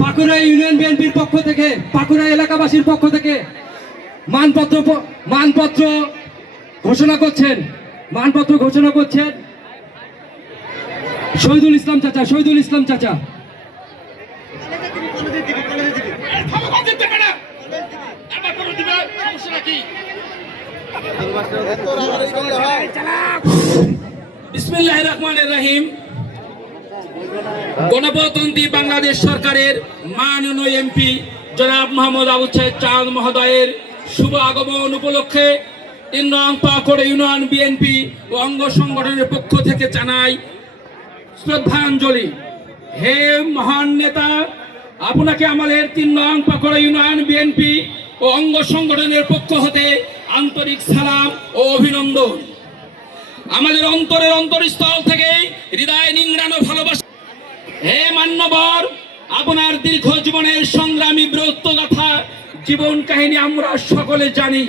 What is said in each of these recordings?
Pakora union বিএনপির পক্ষ থেকে, পাকুড়া এলাকাবাসীর পক্ষ থেকে মানপত্র ঘোষণা করছেন শহীদুল ইসলাম চাচা। বিসমিল্লাহির রহমানির রহিম। গণপ্রজাতন্ত্রী বাংলাদেশ সরকারের মাননীয় এমপি জনাব মোহাম্মদ আবু সাইদ চাঁদ মহোদয়ের শুভ আগমন উপলক্ষে ৩ নং পাকুড়া ইউনিয়ন বিএনপি ও অঙ্গ সংগঠনের পক্ষ থেকে জানাই শ্রদ্ধাঞ্জলি। হে মহান নেতা, আপনাকে আমাদের ৩ নং পাকুড়া ইউনিয়ন বিএনপি ও অঙ্গ সংগঠনের পক্ষ হতে আন্তরিক সালাম ও অভিনন্দন। আমাদের অন্তরের অন্তরস্থল থেকে হৃদয় নিংড়ানো ভালোবাসা। হে মান্যবর, আপনার দীর্ঘ জীবনের সংগ্রামী বীরত্বগাথা জীবন কাহিনী আমরা সকলে জানি।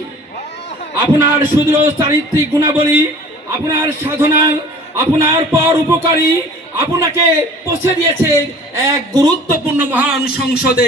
আপনার সুদৃঢ় চারিত্রিক গুণাবলী, আপনার সাধনা, আপনার পর উপকারী আপনাকে পৌঁছে দিয়েছে এক গুরুত্বপূর্ণ মহান সংসদে।